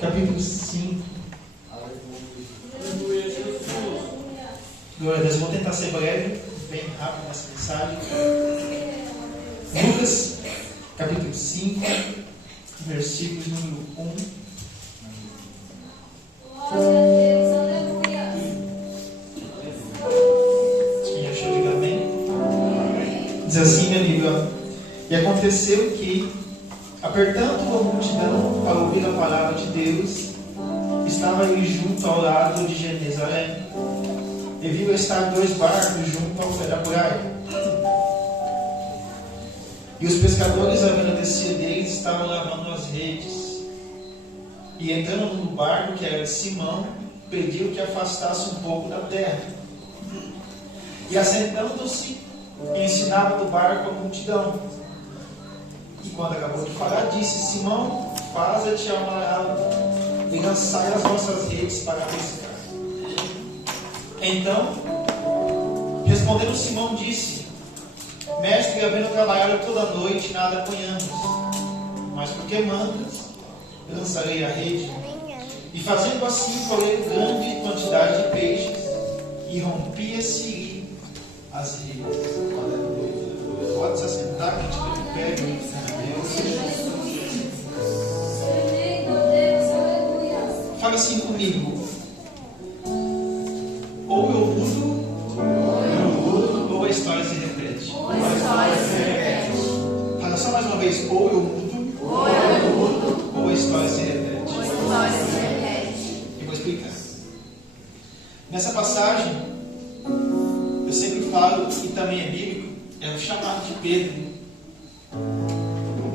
capítulo 5. Aleluia, Jesus. Glória a Deus. Vou tentar ser breve, bem rápido nessa mensagem. Lucas, capítulo 5, versículos número 1. Glória a Deus, aleluia. Quem achou, diga amém. Diz assim, minha Bíblia: e aconteceu que, apertando a multidão para ouvir a palavra de Deus, estava ele junto ao lado de Genezaré, e viu estar 2 barcos junto ao pé da praia. E os pescadores, havendo descido deles, estavam lavando as redes. E entrando no barco, que era de Simão, pediu que afastasse um pouco da terra. E assentando-se, ensinava do barco a multidão. E quando acabou de falar, disse: Simão, faze-te amarrado e lançai as vossas redes para pescar. Então, respondendo Simão, disse: Mestre, havendo trabalhado toda a noite, nada apanhamos. Mas porque mandas, lançarei a rede. E fazendo assim, colheu grande quantidade de peixes, e rompia-se as redes. Pode se assentar, que a gente fica de pé, glorificando a Deus. Fala assim comigo: ou eu mudo, ou a história se repete. Fala só mais uma vez: ou eu mudo, ou a história se repete. Eu vou explicar. Nessa passagem, eu sempre falo, e também é bíblico, é o chamado de Pedro.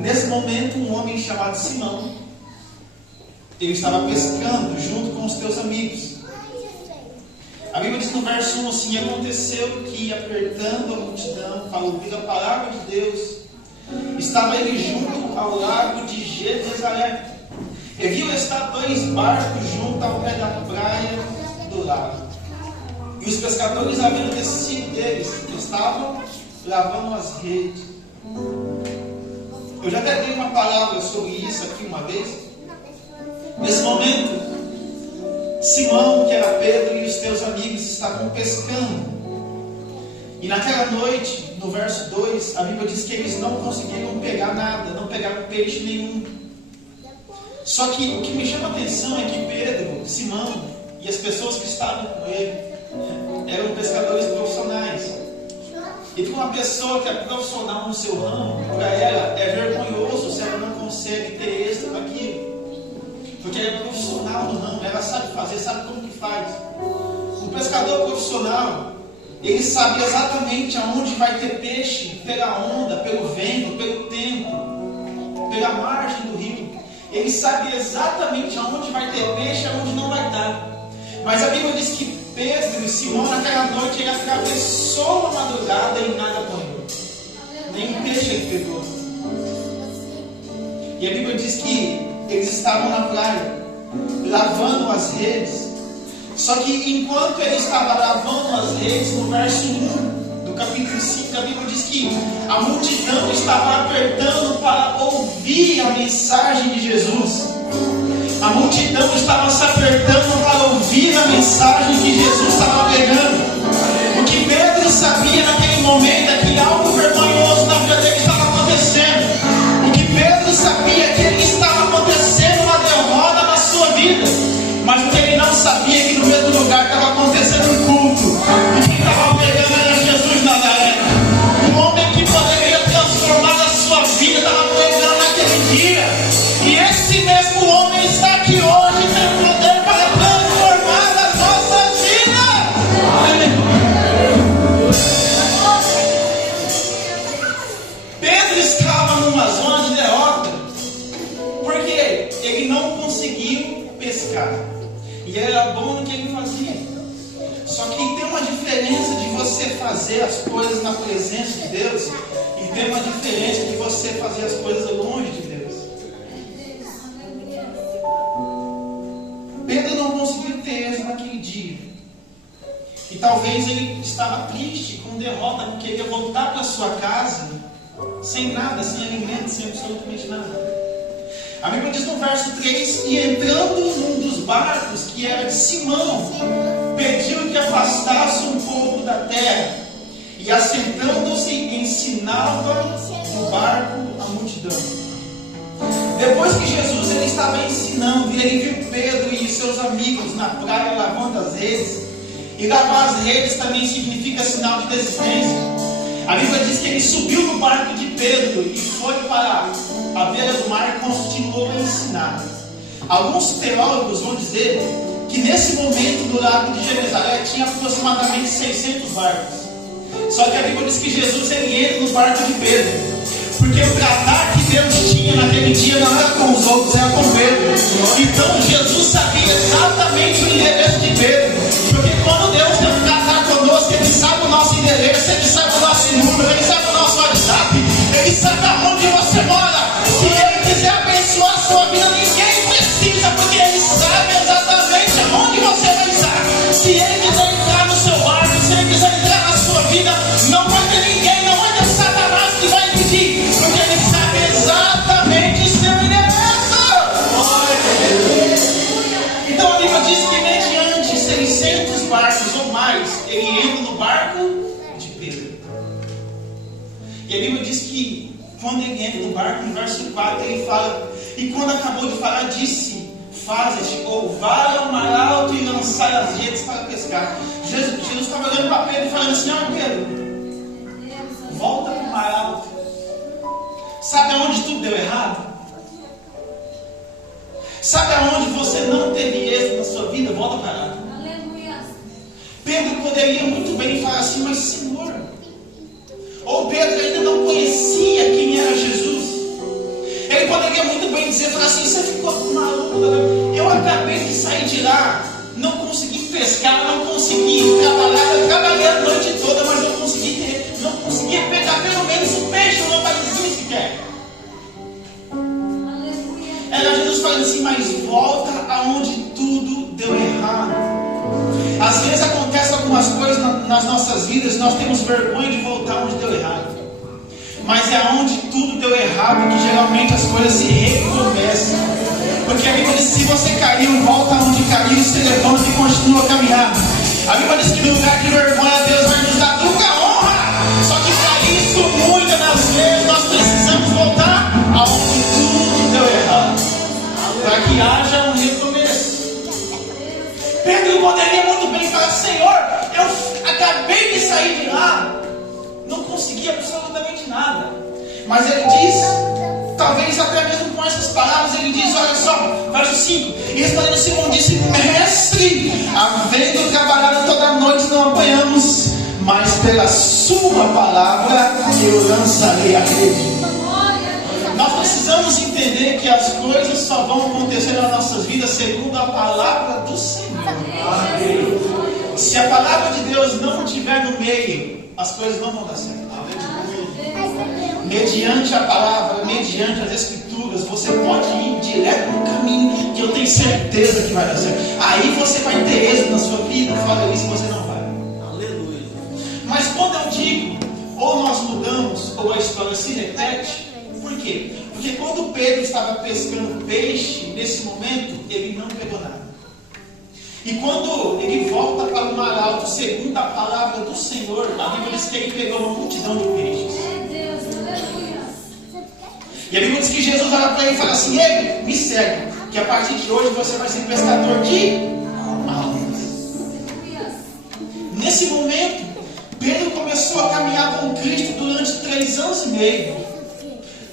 Nesse momento, um homem chamado Simão, ele estava pescando junto com os teus amigos. A Bíblia diz no verso 1 assim: aconteceu que, apertando a multidão para ouvir a palavra de Deus, estava ele junto ao lago de Genezaré, e viu estar 2 barcos junto ao pé da praia do lago. E os pescadores, havendo descido deles, estavam lavando as redes. Eu já até dei uma palavra sobre isso aqui uma vez. Nesse momento, Simão, que era Pedro, e os teus amigos estavam pescando. E naquela noite, no verso 2, a Bíblia diz que eles não conseguiram pegar nada, não pegaram peixe nenhum. Só que o que me chama a atenção é que Pedro, Simão e as pessoas que estavam com ele eram pescadores profissionais. E para uma pessoa que é profissional no seu ramo, para ela é vergonhoso se ela não consegue ter êxito naquilo. Porque ela é profissional no ramo, ela sabe fazer, sabe como que faz. O pescador profissional, ele sabe exatamente aonde vai ter peixe, pela onda, pelo vento, pelo tempo, pela margem do rio. Ele sabe exatamente aonde vai ter peixe e aonde não vai dar. Mas a Bíblia diz que Pedro e Simão, naquela noite, ele atravessou a madrugada e nada apanhou. Nem um peixe ele pegou. E a Bíblia diz que eles estavam na praia, lavando as redes. Só que enquanto ele estava lavando as redes, no verso 1 do capítulo 5, a Bíblia diz que a multidão estava apertando para ouvir a mensagem de Jesus. A multidão estava se apertando para ouvir a mensagem que Jesus estava pregando. O que Pedro sabia naquele momento é que algo vergonhoso na vida dele estava acontecendo. O que Pedro sabia é que ele estava acontecendo uma derrota na sua vida. Mas o que ele não sabia é que no mesmo lugar estava acontecendo um culto. E quem estava pregando era Jesus Nazaré. Um homem que poderia transformar a sua vida estava pregando naquele dia. E esse mesmo homem está aqui hoje e tem poder para transformar as nossas vidas. Pedro estava numa zona de derrota porque ele não conseguiu pescar. E era bom no que ele fazia. Só que tem uma diferença de você fazer as coisas na presença de Deus e tem uma diferença de você fazer as coisas longe de Deus. Pedro não conseguiu ter êxito naquele dia. E talvez ele estava triste, com derrota, porque ele ia voltar para sua casa sem nada, sem alimento, sem absolutamente nada. A Bíblia diz no verso 3: e entrando barcos, que era de Simão, pediu que afastasse um pouco da terra, e assentando-se ensinava no barco a multidão. Depois que Jesus ele estava ensinando, e ele viu Pedro e seus amigos na praia lavando as redes, e lavar as redes também significa sinal de desistência. A Bíblia diz que ele subiu no barco de Pedro e foi para a beira do mar e continuou a ensinar. Alguns teólogos vão dizer que nesse momento no lago de Genezaré tinha aproximadamente 600 barcos. Só que a Bíblia diz que Jesus ele entra no barco de Pedro, porque o tratar que Deus tinha naquele dia não era com os outros, era com Pedro. Então Jesus sabia exatamente o endereço de Pedro, porque quando Deus tem um tratar conosco, Ele sabe o nosso endereço, Ele sabe o nosso número, Ele sabe o nosso WhatsApp, Ele sabe aonde você mora. Se Ele quiser abençoar a sua vida, ninguém precisa, porque Ele sabe exatamente aonde você vai estar. Se Ele quiser entrar no seu barco, se Ele quiser entrar na sua vida, não vai ter ninguém, não vai ter Satanás que vai impedir, porque Ele sabe exatamente o seu endereço. Então a Bíblia diz que mediante 600 barcos ou mais, ele entra no barco de Pedro. E a Bíblia diz que quando ele entra no barco, no verso 4, ele fala, e quando acabou de falar, disse, fazes ou vá ao mar alto e lançai as redes para pescar. Jesus estava olhando para Pedro e falando assim, Pedro, volta para o mar alto. Sabe aonde tudo deu errado? Sabe aonde você não teve êxito na sua vida? Volta para lá. Pedro poderia muito bem falar assim, mas Senhor, ou Pedro ainda não conhecia quem era Jesus. Ele poderia muito bem dizer, falar assim, você ficou maluco, eu acabei de sair de lá, não consegui pescar, não consegui trabalhar, eu trabalhei a noite toda, mas não conseguia pegar pelo menos um peixe, um lambarezinho sequer. Era Jesus falando assim, mas volta aonde tudo deu errado. Às vezes acontece algumas coisas nas nossas vidas, nós temos vergonha de voltar onde deu errado. Mas é aonde tudo deu errado que geralmente as coisas se recomeçam. Porque a Bíblia diz que se você caiu, volta onde caiu, se levanta e continua a caminhar. A Bíblia diz que no lugar de vergonha Deus vai nos dar dupla honra. Só que para isso, muitas das vezes, nós precisamos voltar aonde tudo deu errado, para que haja um recomeço. Pedro poderia muito bem falar, Senhor, eu acabei de sair de lá, não consegui absolutamente nada. Mas ele diz, talvez até mesmo com essas palavras, ele diz, olha só, verso 5, e respondendo Simão disse, mestre, havendo trabalhado toda a noite não apanhamos, mas pela sua palavra eu lançarei a rede. Nós precisamos entender que as coisas só vão acontecer nas nossas vidas segundo a palavra do Senhor. Se a palavra de Deus não estiver no meio, as coisas não vão dar certo. Mediante a palavra, mediante as escrituras, você pode ir direto no caminho que eu tenho certeza que vai dar certo. Aí você vai ter êxito na sua vida, fora isso você não vai. Aleluia. Mas quando eu digo, ou nós mudamos, ou a história se repete, por quê? Porque quando Pedro estava pescando peixe, nesse momento, ele não pegou nada. E quando ele volta para o mar alto, segundo a palavra do Senhor, a Bíblia diz que ele pegou uma multidão de peixes. E a Bíblia diz que Jesus olha para ele e fala assim, ei, me segue, que a partir de hoje você vai ser pescador de almas. Nesse momento, Pedro começou a caminhar com Cristo durante 3 anos e meio.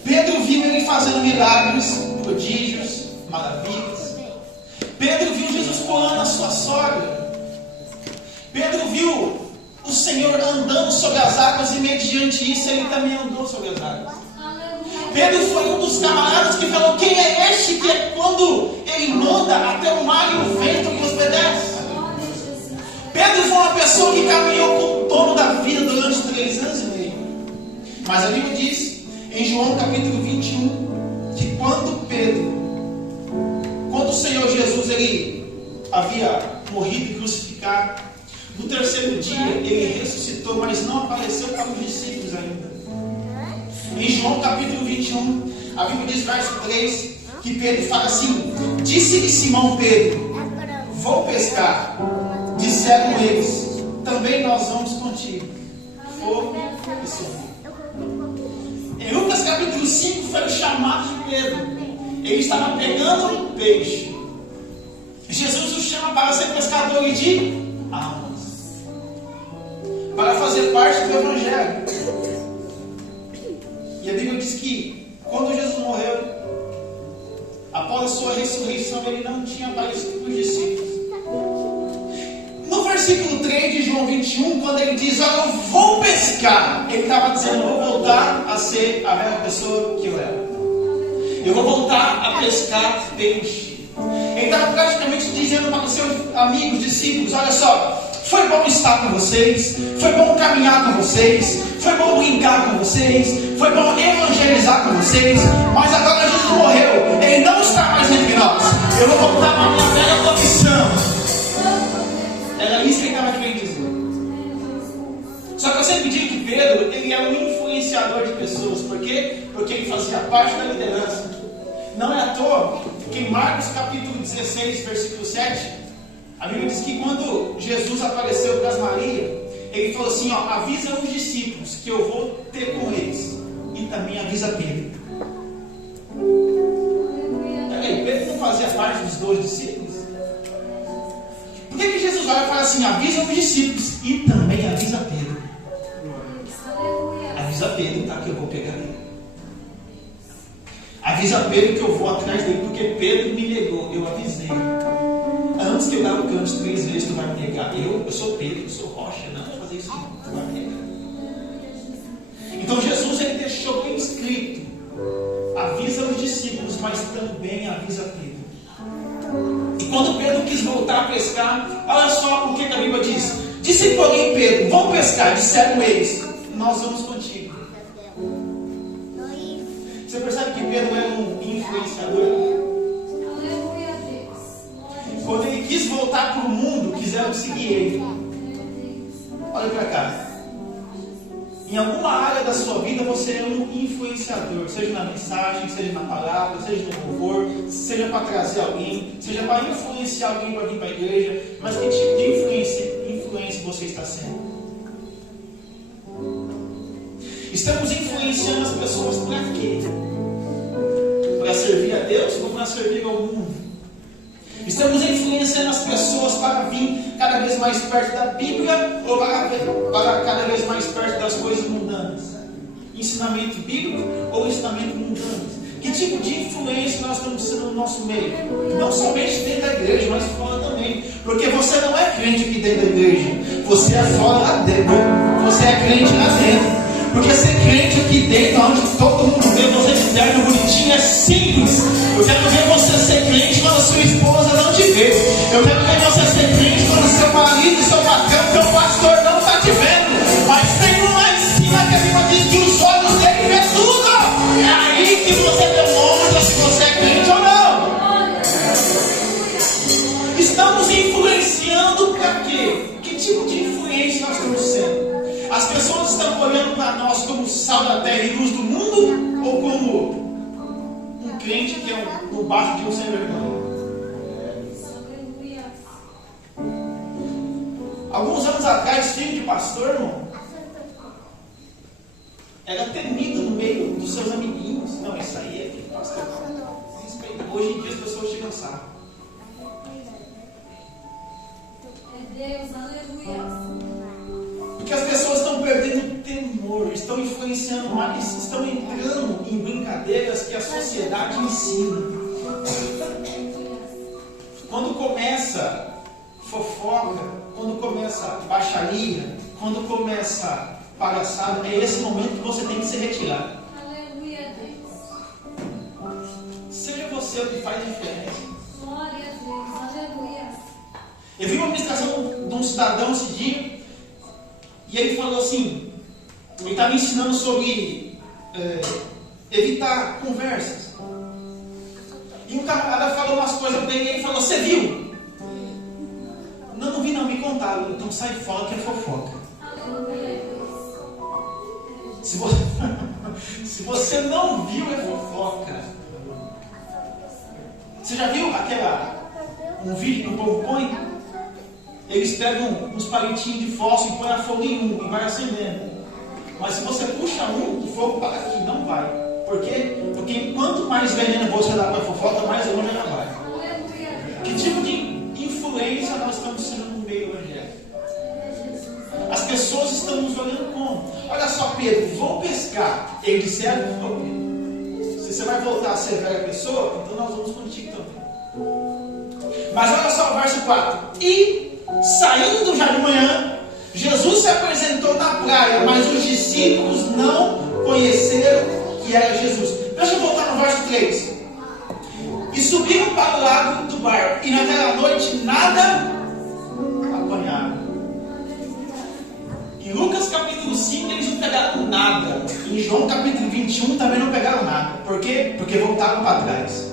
Pedro viu ele fazendo milagres, prodígios, maravilhas. Pedro viu Jesus curando a sua sogra. Pedro viu o Senhor andando sobre as águas e mediante isso ele também andou sobre as águas. Pedro foi um dos camaradas que falou, quem é este que é quando ele manda até o mar e o vento lhe obedece? Pedro foi uma pessoa que caminhou com o dono da vida durante 3 anos e meio. Mas a Bíblia diz em João capítulo 21 que quando o Senhor Jesus ele havia morrido e crucificado, no 3º dia ele ressuscitou, mas não apareceu para os discípulos ainda. Em João capítulo 21, a Bíblia diz verso 3, que Pedro fala assim, disse-lhe Simão Pedro, vou pescar. Disseram eles, também nós vamos contigo. Fogo e som. Em Lucas capítulo 5 foi o chamado de Pedro. Ele estava pegando um peixe. Jesus o chama para ser pescador de almas, para fazer parte do Evangelho. E a Bíblia diz que quando Jesus morreu, após a sua ressurreição, ele não tinha aparecido para os discípulos. No versículo 3 de João 21, quando ele diz, olha, eu vou pescar, ele estava dizendo, eu vou voltar a ser a mesma pessoa que eu era. Eu vou voltar a pescar peixe. Ele estava praticamente dizendo para os seus amigos, discípulos, olha só, foi bom estar com vocês, foi bom caminhar com vocês, foi bom brincar com vocês, foi bom evangelizar com vocês, mas agora Jesus morreu, ele não está mais entre nós. Eu vou voltar para a minha velha profissão. Era isso que ele estava querendo dizer. Só que eu sempre digo que Pedro, ele é um influenciador de pessoas. Por quê? Porque ele fazia parte da liderança. Não é à toa que em Marcos capítulo 16, versículo 7, a Bíblia diz que quando Jesus apareceu para Maria, ele falou assim, ó, avisa os discípulos que eu vou ter com eles. E também avisa Pedro. Peraí, Pedro não fazia parte dos 12 discípulos? Por que Jesus olha e fala assim, avisa os discípulos e também avisa Pedro? Avisa Pedro, tá, que eu vou pegar ele. Avisa Pedro que eu vou atrás dele, porque Pedro me negou, eu avisei. Antes que eu dar o canto 3 vezes, tu vai me negar. Eu sou Pedro, eu sou rocha, não vou fazer isso não, tu vai me negar. Então Jesus, ele deixou bem escrito, avisa os discípulos, mas também avisa Pedro. E quando Pedro quis voltar a pescar, olha só o que a Bíblia diz. Disse porém Pedro, vão pescar, disseram eles, nós vamos contigo. Você percebe que Pedro é um influenciador? Quando ele quis voltar para o mundo, quiseram seguir ele. Olha para cá. Em alguma área da sua vida você é um influenciador, seja na mensagem, seja na palavra, seja no louvor, seja para trazer alguém, seja para influenciar alguém para vir para a igreja. Mas que tipo de influência você está sendo? Estamos influenciando as pessoas para quê? Para servir a Deus ou para servir ao mundo? Estamos influenciando as pessoas para vir cada vez mais perto da Bíblia ou para cada vez mais perto das coisas mundanas? Ensinamento bíblico ou ensinamento mundano? Que tipo de influência nós estamos sendo no nosso meio? Não somente dentro da igreja, mas fora também. Porque você não é crente aqui dentro da igreja, você é fora lá dentro. Você é crente lá dentro. Porque ser crente aqui dentro, onde todo mundo vê você de terno bonitinho, é simples. Eu quero ver você ser crente quando a sua esposa não te vê. Eu quero ver você ser crente quando seu marido, seu patrão, seu pastor não está te vendo. Mas tem um lá em cima que a Bíblia diz que os olhos dele vê tudo. É aí que você demonstra se você é crente ou não. Estamos influenciando para quê? Que tipo de influência nós estamos sendo? As pessoas estão olhando para nós como sal da terra e luz do mundo, ou como um crente que é no baixo de um sem vergonha? Alguns anos atrás, filho de pastor, irmão, era temido no meio dos seus amiguinhos. Não, isso aí é filho de pastor. Hoje em dia as pessoas chegam a saber. É Deus, aleluia. Porque as pessoas estão perdendo temor, estão influenciando mais, estão entrando em brincadeiras que a sociedade ensina. Quando começa fofoca, quando começa baixaria, quando começa palhaçada, é esse momento que você tem que se retirar. Aleluia, Deus. Seja você o que faz a diferença. Glória a Deus, aleluia. Eu vi uma ministração de um cidadão esse dia. E ele falou assim, ele estava ensinando sobre evitar conversas. E um camarada falou umas coisas para ele e ele falou, você viu? Não vi não, me contaram. Então sai fora que é fofoca. Se você não viu, é fofoca. Você já viu um vídeo que o povo põe, eles pegam uns palitinhos de fósforo e põem a fogo em um e vai acendendo. Mas se você puxa um, o fogo para aqui, não vai. Por quê? Porque quanto mais veneno você dá para a fofoca, mais longe ela vai. Que tipo de influência nós estamos sendo no meio evangélico? As pessoas estão nos olhando como? Olha só, Pedro, vou pescar. Ele disseram, ô Pedro, se você vai voltar a ser velha pessoa, então nós vamos contigo também. Mas olha só o verso 4. E saindo já de manhã, Jesus se apresentou na praia, mas os discípulos não conheceram que era Jesus. Deixa eu voltar no verso 3. E subiram para o lado do barco, e naquela noite nada apanharam. Em Lucas capítulo 5 eles não pegaram nada. Em João capítulo 21 também não pegaram nada. Por quê? Porque voltaram para trás.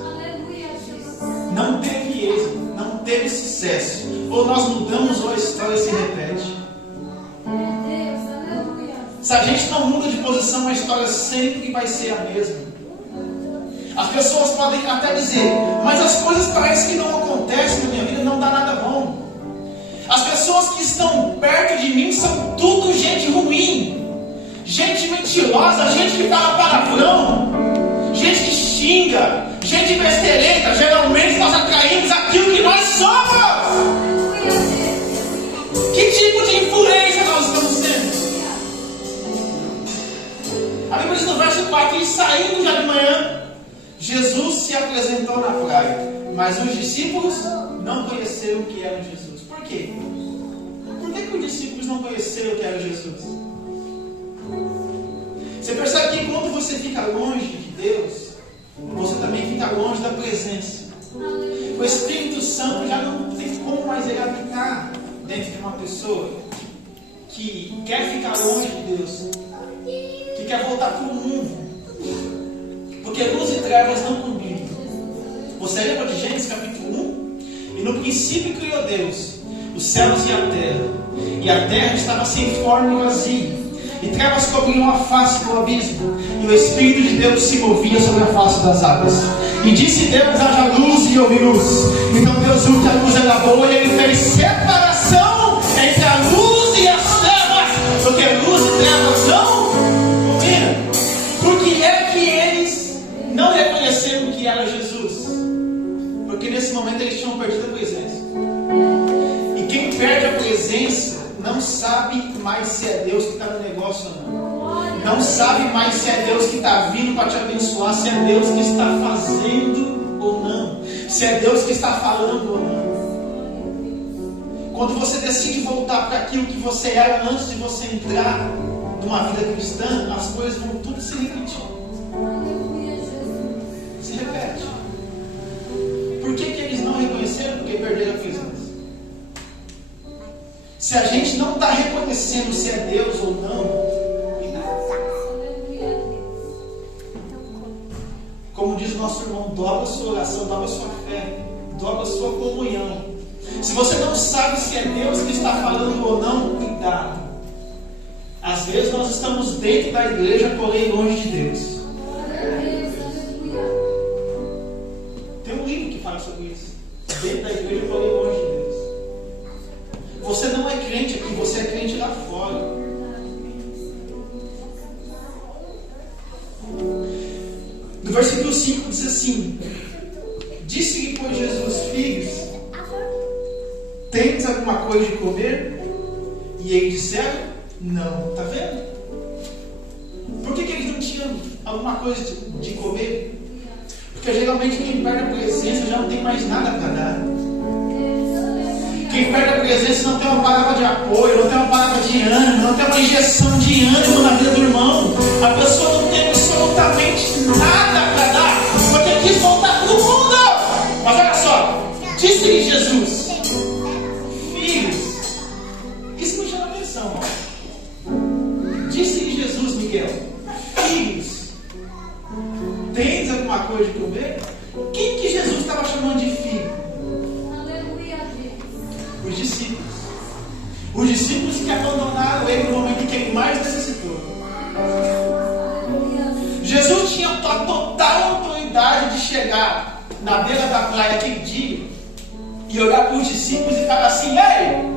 Não teve êxito, não teve sucesso. Ou nós mudamos ou a história se repete. Se a gente não muda de posição, a história sempre vai ser a mesma. As pessoas podem até dizer, mas as coisas parecem que não acontecem na minha vida, não dá nada bom. As pessoas que estão perto de mim são tudo gente ruim, gente mentirosa, gente que fala palavrão, gente que xinga, gente besteirenta. Geralmente nós atraímos aquilo que nós somos. Que tipo de influência nós estamos sendo? A Bíblia diz no verso 4: e saindo já de manhã, Jesus se apresentou na praia, mas os discípulos não conheceram que era Jesus. Por quê? Por que os discípulos não conheceram que era Jesus? Você percebe que quando você fica longe de Deus, você também fica longe da presença. O Espírito Santo já não tem como mais ele habitar dentro de uma pessoa que quer ficar longe de Deus, que quer voltar para o mundo. Porque luz e trevas não combinam. Você lembra de Gênesis capítulo 1? E no princípio criou Deus os céus e a terra estava sem forma e vazia, e trevas cobriam a face do abismo, e o Espírito de Deus se movia sobre a face das águas. E disse Deus: haja luz, e houve luz. Então Deus viu que a luz era boa, e ele fez separação entre a luz e as trevas, porque luz e trevas não combinam. Por que é que eles não reconheceram que era Jesus? Porque nesse momento eles tinham perdido a presença. E quem perde a presença não sabe mais se é Deus que está no negócio ou não. Não sabe mais se é Deus que está vindo para te abençoar, se é Deus que está fazendo ou não, se é Deus que está falando ou não. Quando você decide voltar para aquilo que você era antes de você entrar numa vida cristã, as coisas vão tudo se repetir. Se repete. Por que eles não reconheceram? Porque perderam a presença. Se a gente não está reconhecendo se é Deus ou não, como diz o nosso irmão, dobra a sua oração, dobra a sua fé, dobra a sua comunhão. Se você não sabe se é Deus que está falando ou não, cuidado. Às vezes nós estamos dentro da igreja, porém longe de Deus. Tem um livro que fala sobre isso. Dentro da igreja, porém longe de Deus. Você não é crente aqui, você é crente lá fora. No versículo 5 diz assim: disse-lhe, pois, Jesus: filhos, tens alguma coisa de comer? E eles disseram: não. Está vendo? Por que eles não tinham alguma coisa de comer? Porque geralmente quem perde a presença já não tem mais nada para dar. Quem perde a presença não tem uma palavra de apoio, não tem uma palavra de ânimo, não tem uma injeção de ânimo na vida do irmão. A pessoa não tem absolutamente nada para dar, porque quis voltar para o mundo. Mas olha só, disse-lhe Jesus: filhos, isso me chama a atenção. Disse-lhe Jesus, Miguel: filhos, tens alguma coisa de comer? Quem que Jesus estava chamando de filho? Os discípulos. Os discípulos que abandonaram ele no momento em que ele mais necessitou. Jesus tinha a total autoridade de chegar na beira da praia aquele dia e olhar para os discípulos e falar assim: ei,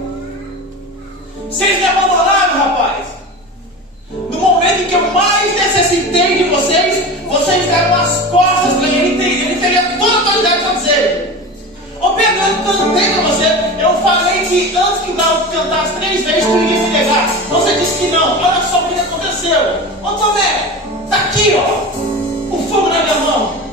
vocês me abandonaram, rapaz. No momento em que eu mais necessitei de vocês, vocês deram as costas para ele. Ele teria toda a autoridade para dizer: ô Pedro, eu cantei para você. Eu falei que antes que o galo cantasse 3 vezes, tu iria me negar. Você disse que não. Olha só o que aconteceu. Ô Tomé, está aqui, ó, o fogo na minha mão.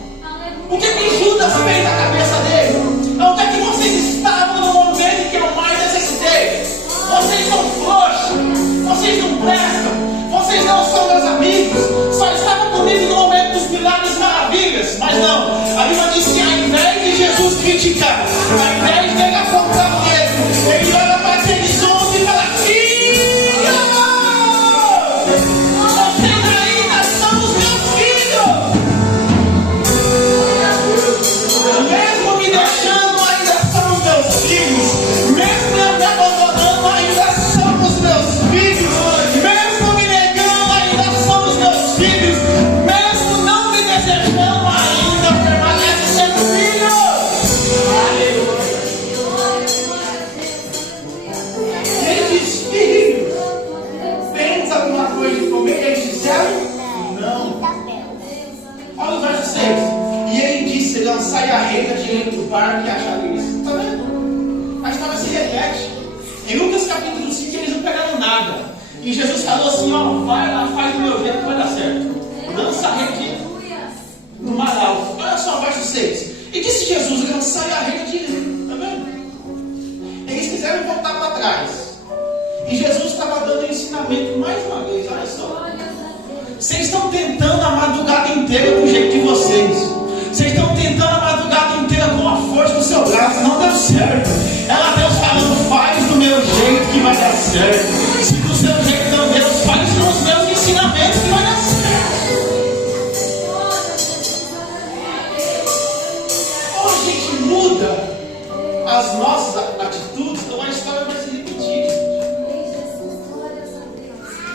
O que Judas fez na cabeça dele? Onde é que vocês estavam no momento em que eu mais necessitei? Vocês são frouxos, vocês não prestam, vocês não são meus amigos. Só estavam comigo no momento dos milagres e maravilhas. Mas não, a Bíblia diz que ao invés de Jesus criticar, ao invés dele apontar o dedo, ele olha para aqueles homens e fala: filho, vocês ainda são os meus filhos. Mesmo me deixando, ainda são os meus filhos. Mesmo me abandonando, ainda são os meus filhos. Mesmo me negando, ainda são os meus filhos. Mesmo não me desejando, ainda permanece sendo filho. Ele diz: filho, tens alguma coisa de comer? Eles disseram: não. Olha o verso 6. E ele disse: lançai a rede à direita do barco e acharam isso. Está vendo? A história se repete. Em Lucas capítulo 5 eles não pegaram nada. E Jesus falou assim: ó, vai lá, faz do meu jeito que vai dar certo. Lança a rede no mar alto. Olha só o verso 6. E disse Jesus: lançai a rede à direita. Está vendo? Eles quiseram voltar para trás. E Jesus estava dando ensinamento mais uma vez. Olha só. Vocês estão tentando a madrugada inteira do jeito de vocês. Vocês estão tentando a madrugada inteira com a força do seu braço. Não deu certo. Ela Deus falando: faz do meu jeito que vai dar certo. Se do seu jeito não Deus, faz com os meus ensinamentos que vai dar certo. Ou a gente muda as nossas atitudes, então a história vai se repetir.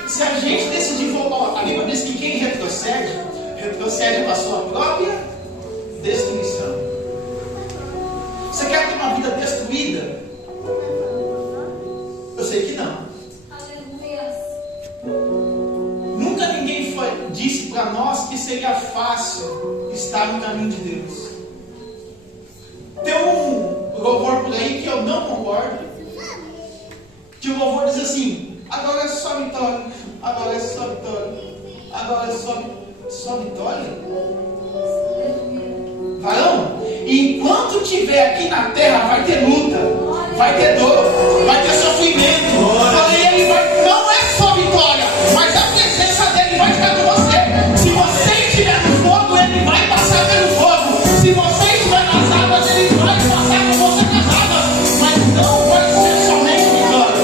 Se a gente decidir voltar, a Bíblia diz que quem retrocede para a sua própria destruição. Você quer ter uma vida destruída? Eu sei que não. Nunca ninguém disse para nós que seria fácil estar no caminho de Deus. Tem um louvor por aí que eu não concordo, que o louvor diz assim: agora é só vitória, agora é só vitória, agora é só vitória. Varão, enquanto estiver aqui na terra, vai ter luta, vai ter dor, vai ter sofrimento. Porém, ele não é só vitória, mas a presença dele vai ficar com você. Se você estiver no fogo, ele vai passar pelo fogo. Se você estiver nas águas, ele vai passar com você nas águas. Mas não vai ser somente vitória.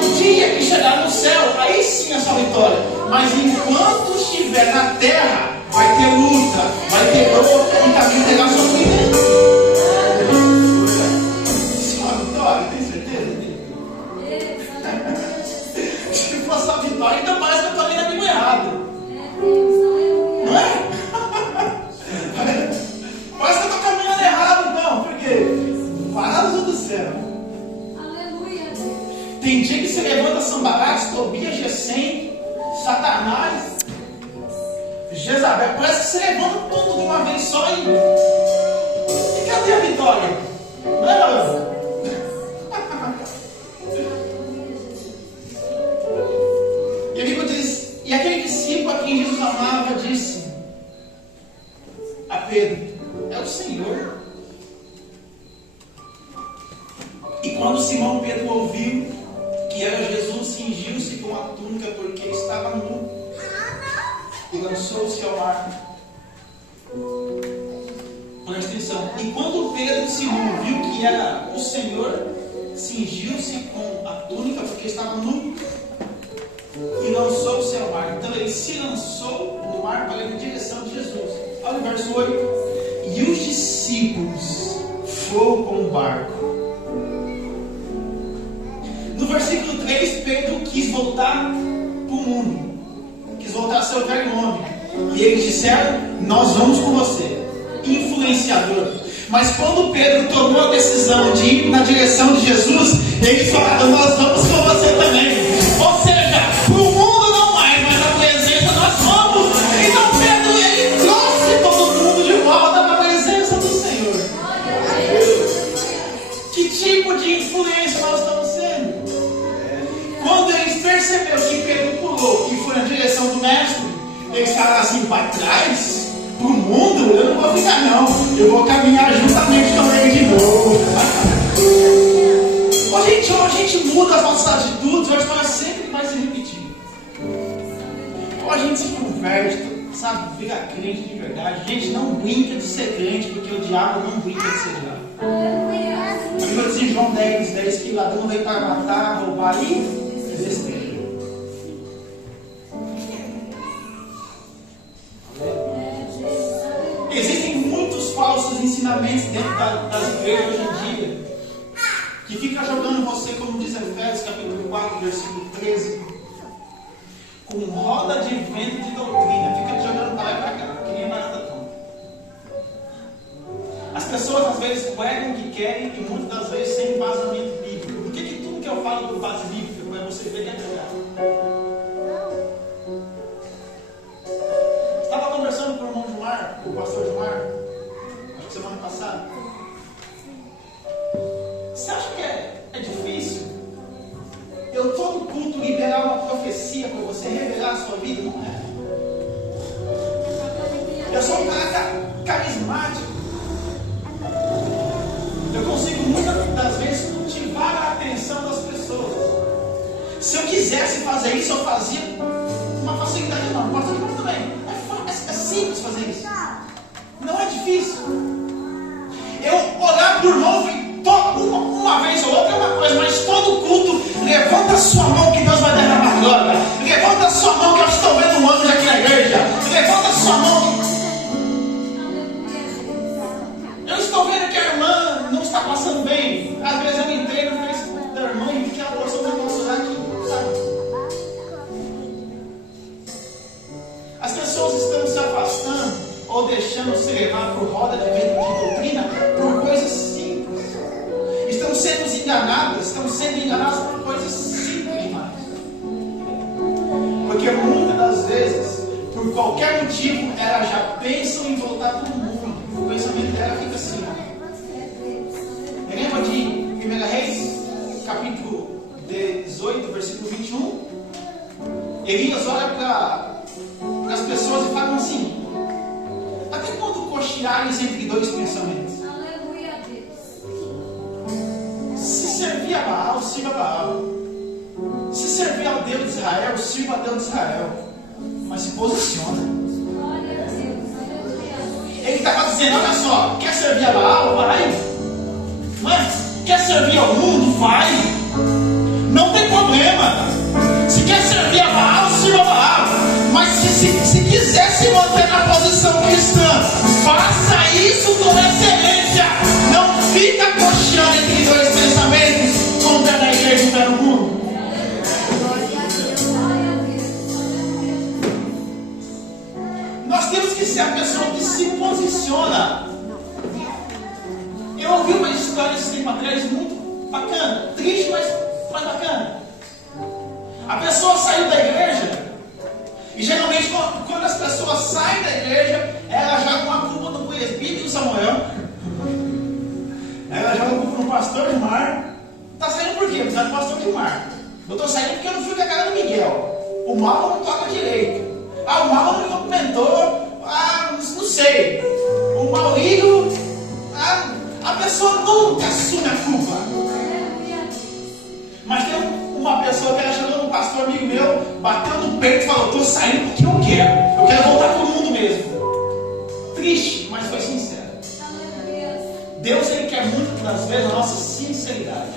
O dia que chegar no céu, aí sim é só vitória. Mas enquanto estiver na terra, vai ter luta, vai ter dor e também terá sofrimento. Só vitória, tem certeza? Se for só vitória, ainda mais que eu estou ali na Bíblia errada. Não é? Parece que eu estou caminhando errado, então, porque parados do céu. Tem dia que você levanta Sambalat, Tobias, Gesem, Satanás, Jezabel, parece que você levanta tudo de uma vez só e cadê a vitória? Não. E a Bíblia diz: e aquele discípulo a quem Jesus amava disse a Pedro: é o Senhor. E quando Simão Pedro ouviu que era Jesus, cingiu-se com a túnica porque estava nu e lançou-se ao mar. Presta atenção. E quando Pedro, Simão, viu que era o Senhor, cingiu-se com a túnica porque estava nu e lançou-se ao mar. Então ele se lançou no mar para ir em direção de Jesus. Olha o verso 8. E os discípulos foram com o barco. No versículo 3, Pedro quis voltar para o mundo, quis voltar a seu velho homem. E eles disseram: nós vamos com você. Influenciador. Mas quando Pedro tomou a decisão de ir na direção de Jesus, eles falaram: nós vamos com você também. Ou seja, para o mundo não mais, mas na presença nós vamos. Então Pedro, ele trouxe todo mundo de volta para a presença do Senhor. Que tipo de influência nós estamos sendo? Quando eles perceberam que Pedro pulou e foi na direção do mestre, eles falaram assim: para trás? Para o mundo, eu não vou ficar não. Eu vou caminhar juntamente com ele de novo. Ou a gente muda as nossas atitudes, hoje nós sempre vai se repetir. Ou a gente se converte, sabe, vira crente de verdade. Gente, não brinca de ser crente, porque o diabo não brinca de ser diabo. A Bíblia diz em João 10 que ladrão veio para matar, roubar e destruir. Existem muitos falsos ensinamentos dentro das igrejas hoje em dia, que fica jogando você, como diz Efésios capítulo 4, versículo 13, com roda de vento de doutrina, fica te jogando para lá e para cá, que nem maratona. As pessoas às vezes pregam o que querem e muitas das vezes sem embasamento bíblico. Por que tudo que eu falo por base bíblica é você ver que é verdade? Estava conversando com o irmão Gilmar, com o pastor Gilmar, acho que semana passada. Você acha que é difícil eu todo culto liberar uma profecia para você revelar a sua vida? Não é. Eu sou um cara carismático. Eu consigo muitas das vezes cultivar a atenção das pessoas. Se eu quisesse fazer isso, eu fazia com uma facilidade enorme. Pastor Gilmar também. É simples fazer isso. Não é difícil. Eu orar por irmão uma vez ou outra é uma coisa, mas todo culto, levanta a sua mão que Deus vai derramar glória. Levanta a sua mão que eu estou vendo um anjo aqui na igreja. Levanta a sua mão. Eu estou vendo que a irmã não está passando bem. Às vezes eu entrei no Facebook da irmã e vi que ela postou um negócio lá que, sabe? As pessoas estão se afastando ou deixando se levar por roda de vento de doutrina por coisas simples. Estão sendo enganadas por coisas simples demais. Porque muitas das vezes, por qualquer motivo, elas já pensam em voltar para o mundo. O pensamento dela fica assim. Lembra de 1 Reis, capítulo 18, versículo 21? Elias olha para as pessoas e falam assim: até quando cocheares entre dois pensamentos? Aleluia a Deus. Se servir a Baal, sirva a Baal. Se servir ao Deus de Israel, sirva a Deus de Israel. Mas se posiciona. Glória a Deus. Aleluia. Ele estava dizendo: olha só, quer servir a Baal? Vai. Mas quer servir ao mundo? Vai. Não tem problema. Se quer servir a Baal, sirva a Baal. Mas se quiser se manter na posição cristã, faça isso com excelência. Não fica cocheando entre dois pensamentos, um pé na igreja e um pé no mundo. Nós temos que ser a pessoa que se posiciona. Eu ouvi uma história esse tempo atrás muito bacana, triste, mas bacana. A pessoa saiu da igreja. E geralmente quando as pessoas saem da igreja, ela joga a culpa no presbítero Samuel, ela joga a culpa no pastor Gilmar. Está saindo por quê? Por causa do pastor Gilmar. Eu estou saindo porque eu não fui com a cara do Miguel. O mal não toca direito. O mal não me cumprimentou. Não sei. O Maurílio. A pessoa nunca assume a culpa. Mas tem uma pessoa que ela chegou no pastor amigo meu, bateu no peito e falou: estou saindo porque eu quero voltar para o mundo mesmo. Triste, mas foi sincero. Deus, ele quer muitas das vezes a nossa sinceridade.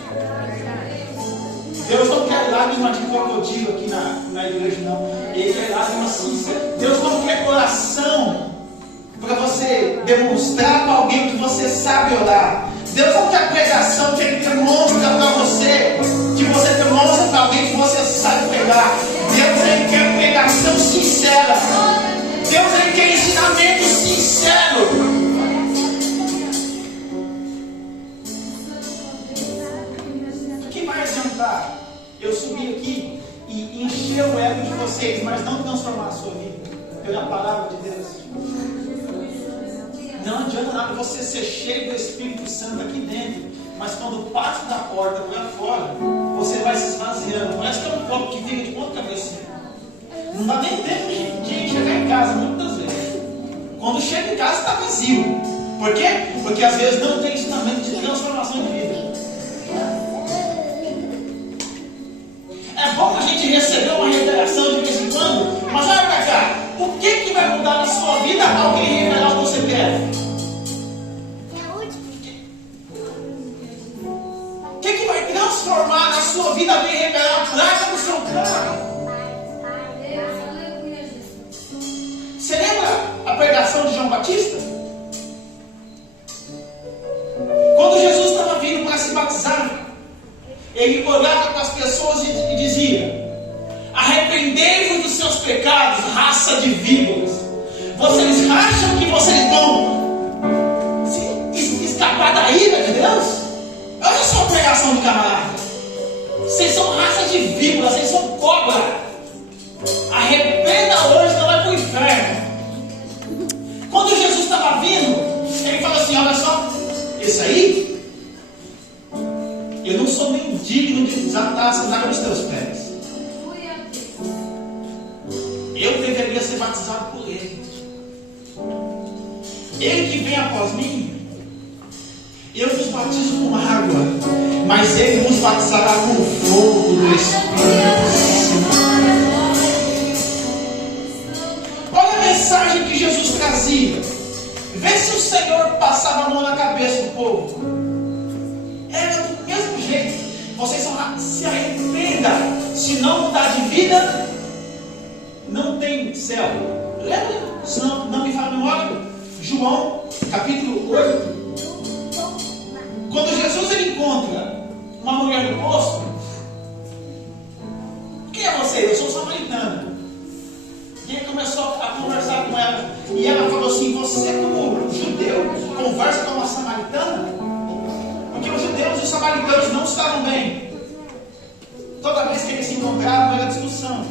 Deus não quer lágrimas de crocodilo aqui na igreja, não. Ele quer lágrimas sinceras. Deus não quer coração para você demonstrar para alguém que você sabe orar. Deus não quer pregação que ele demonstra para você, que você demonstra para alguém que você sabe pregar. Deus, ele quer pregação sincera. Deus, ele quer ensinamento sincero. ministrar, eu subi aqui e encher o ego de vocês, mas não transformar a sua vida pela palavra de Deus. Não adianta nada você ser cheio do Espírito Santo aqui dentro, mas quando passa da porta para fora, você vai se esvaziando. Parece que é um copo que fica de ponta cabeça. Não dá nem tempo de chegar em casa, muitas vezes. Quando chega em casa está vazio. Por quê? Porque às vezes não tem ensinamento de transformação de vida. É bom a gente receber uma revelação de vez em quando, mas olha para cá, o que vai mudar na sua vida ao alguém revelar o que você quer? O que vai transformar na sua vida alguém revelar a placa do seu carro? Você lembra a pregação de João Batista? Quando Jesus estava vindo para se batizar, ele olhava para as pessoas e dizia: arrependei-vos dos seus pecados, raça de víboras. Vocês acham que vocês vão escapar da ira de Deus? Olha só a pregação do camarada. Vocês são raça de víboras, vocês são cobra. Arrependa hoje, não vai para o inferno. Quando Jesus estava vindo, ele falou assim: olha só, esse aí, eu não sou nem digno de desatar a sandália dos teus pés. Eu deveria ser batizado por ele. Ele que vem após mim, eu vos batizo com água, mas ele vos batizará com o fogo do Espírito Santo. Olha a mensagem que Jesus trazia. Vê se o Senhor passava a mão na cabeça do povo. Era do mesmo jeito. Vocês vão se arrependa. Se não mudar de vida, não tem céu. Lembra? Se não me fala memória. João, capítulo 8. Quando Jesus ele encontra uma mulher no poço. Quem é você? Eu sou samaritana. E ele começou a conversar com ela. E ela falou assim: você como judeu conversa com uma samaritana? Porque os judeus e os samaritanos não estavam bem. Toda vez que eles se encontravam era discussão.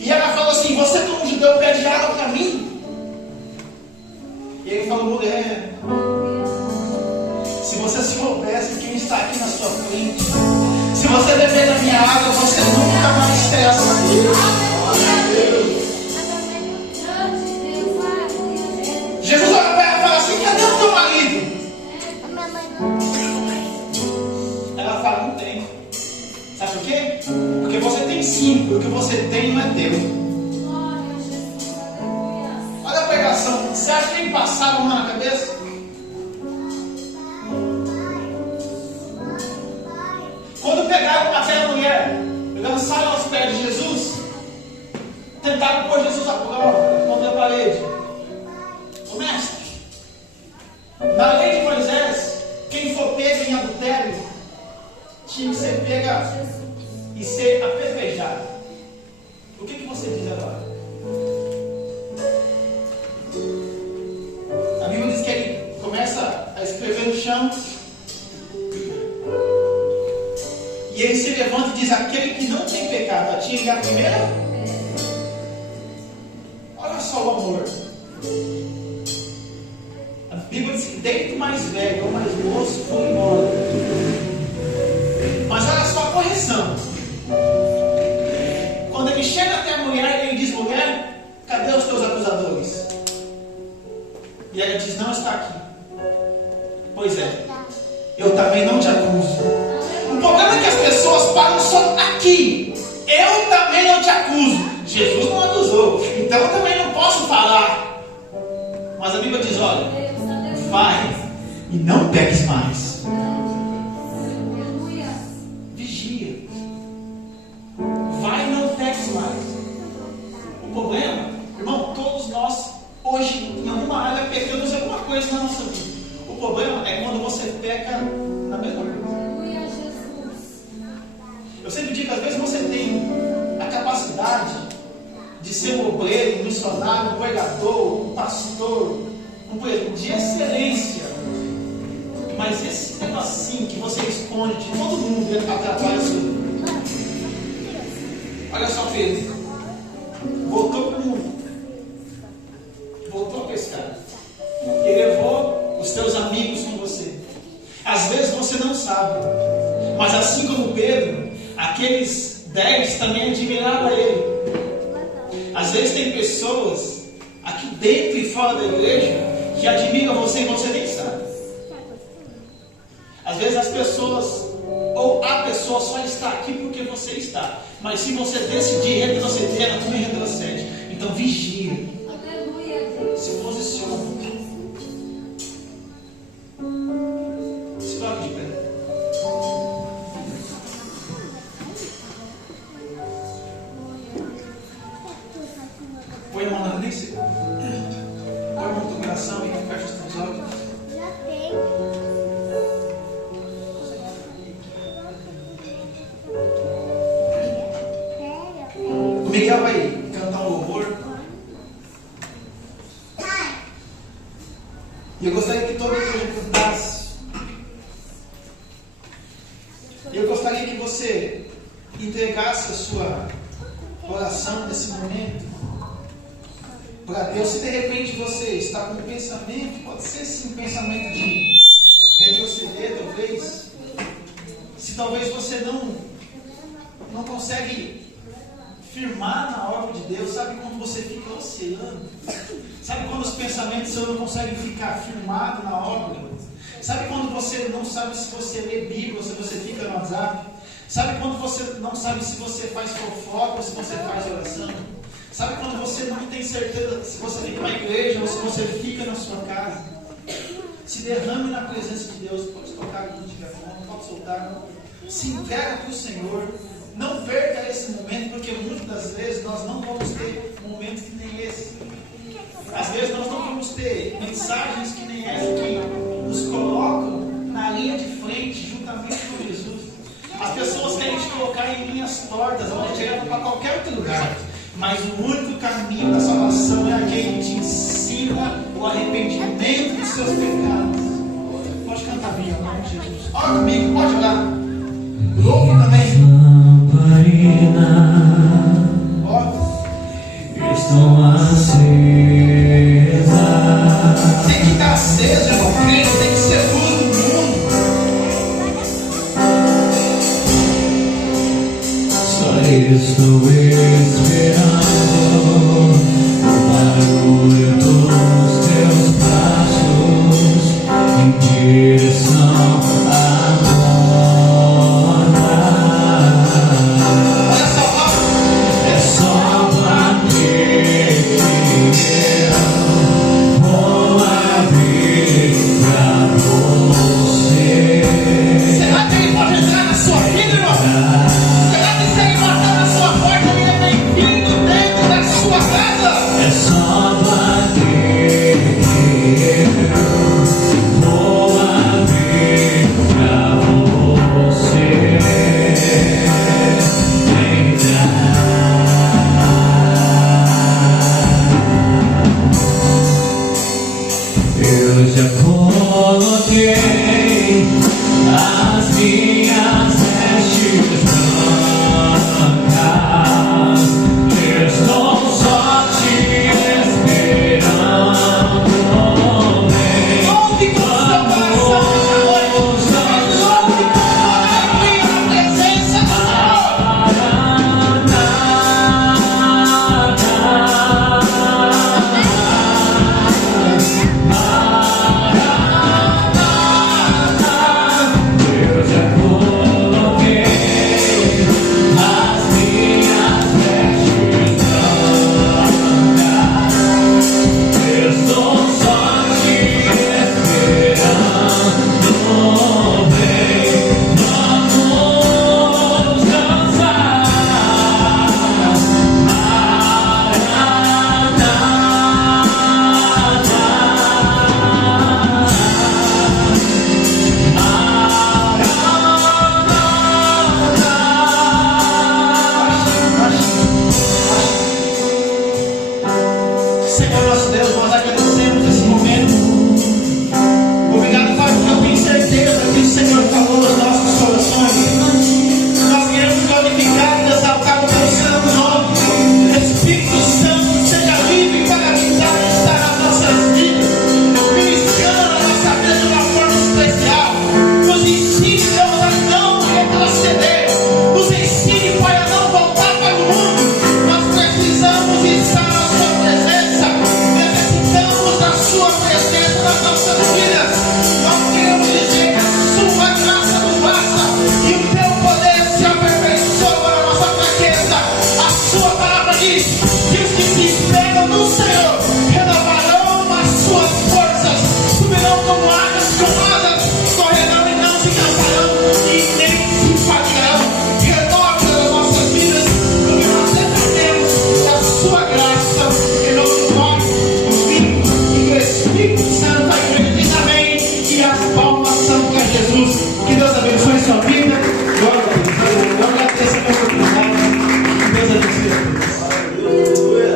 E ela falou assim: você como judeu pede água para mim? E ele falou: mulher, se você soubesse quem está aqui na sua frente, se você beber da minha água, você nunca mais terá sede. Jesus olha para ela e fala assim: cadê o teu marido? Ela fala: não tem. Sabe por quê? Porque você tem 5, o que você tem não é teu. Olha a pregação. Você acha que ele passava uma na cabeça? Quando pegaram aquela mulher, lançaram aos pés de Jesus, tentaram pôr Jesus à prova contra a parede. O mestre, na lei de Moisés, quem for pego em adultério tinha que ser pega e ser apedrejado. O que você diz agora? A Bíblia diz que ele começa a escrever no chão. E ele se levanta e diz: aquele que não tem pecado, atire a primeira. Olha só o amor. A Bíblia diz que desde o mais velho ou mais moço foi embora. Mas olha só a correção. Quando ele chega até a mulher, ele diz: mulher, cadê os teus acusadores? E ela diz: não está aqui. Pois é, eu também não te acuso. O problema é que as pessoas param só aqui. Eu também não te acuso. Jesus não acusou, então eu também não posso falar. Mas a Bíblia diz: olha, vai e não peques mais. Vigia. Vai e não peques mais. O problema, irmão, todos nós hoje em alguma área pecamos alguma coisa na nossa vida. O problema é quando você peca na mesma coisa. Eu sempre digo que às vezes você tem a capacidade de ser um obreiro, um missionário, um pregador, um pastor, um pregador de excelência. Mas esse negocinho assim que você esconde de todo mundo e atrapalha a sua vida. Olha só, Pedro. Voltou a pescar. E levou os teus amigos com você. Às vezes você não sabe. Mas assim como Pedro, aqueles 10 também admiravam ele. Às vezes tem pessoas aqui dentro e fora da igreja que admiram você e você nem sabe. Às vezes as pessoas, ou a pessoa só está aqui porque você está. Mas se você decidir retroceder, ela também retrocede. Então vigia. Aleluia. Se posiciona. Se coloque de pé. Põe a mão na nem se. Põe a mão no teu coração e fecha os teus olhos. Já tem. O Miguel vai cantar um louvor. E eu gostaria que toda a igreja cantasse. E eu gostaria que você entregasse a sua oração nesse momento para Deus. Se de repente você está com um pensamento, pode ser sim um pensamento de retroceder, talvez. Se talvez você não consegue firmar na obra de Deus, sabe quando você fica oscilando? Sabe quando os pensamentos não conseguem ficar firmados na obra? Sabe quando você não sabe se você lê Bíblia ou se você fica no WhatsApp? Sabe quando você não sabe se você faz fofoca ou se você faz oração? Sabe quando você não tem certeza se você vem para a igreja ou se você fica na sua casa? Se derrame na presença de Deus. Pode tocar aqui, não tiver fome, pode soltar. Se entrega para o Senhor. Não perca esse momento, porque muitas das vezes nós não vamos ter momentos que nem esse. Às vezes nós não vamos ter mensagens que nem essa que nos colocam na linha de frente, juntamente com Jesus. As pessoas querem te colocar em linhas tortas, elas te levam para qualquer outro lugar. Mas o único caminho da salvação é aquele que te ensina o arrependimento dos seus pecados. Pode cantar bem, em nome de Jesus. Ora comigo, pode orar. Louvo também. Estou acesa. Tem que estar acesa, meu filho, tem que ser luz no mundo. Só estou esperando o barulho dos teus passos em direção à porta. Olha só, É só bater que eu vou abrir pra você. será que ele pode entrar na sua vida, irmão? Será que se ele bater na sua porta, ele é bem-vindo dentro da sua casa? É só bater que eu vou abrir pra você entrar. Eu já coloquei as minhas vestes brancas. Estou só te esperando. Ouve com o seu coração nessa noite. Mas ouve com alegria na presença do Eu já nossa vida.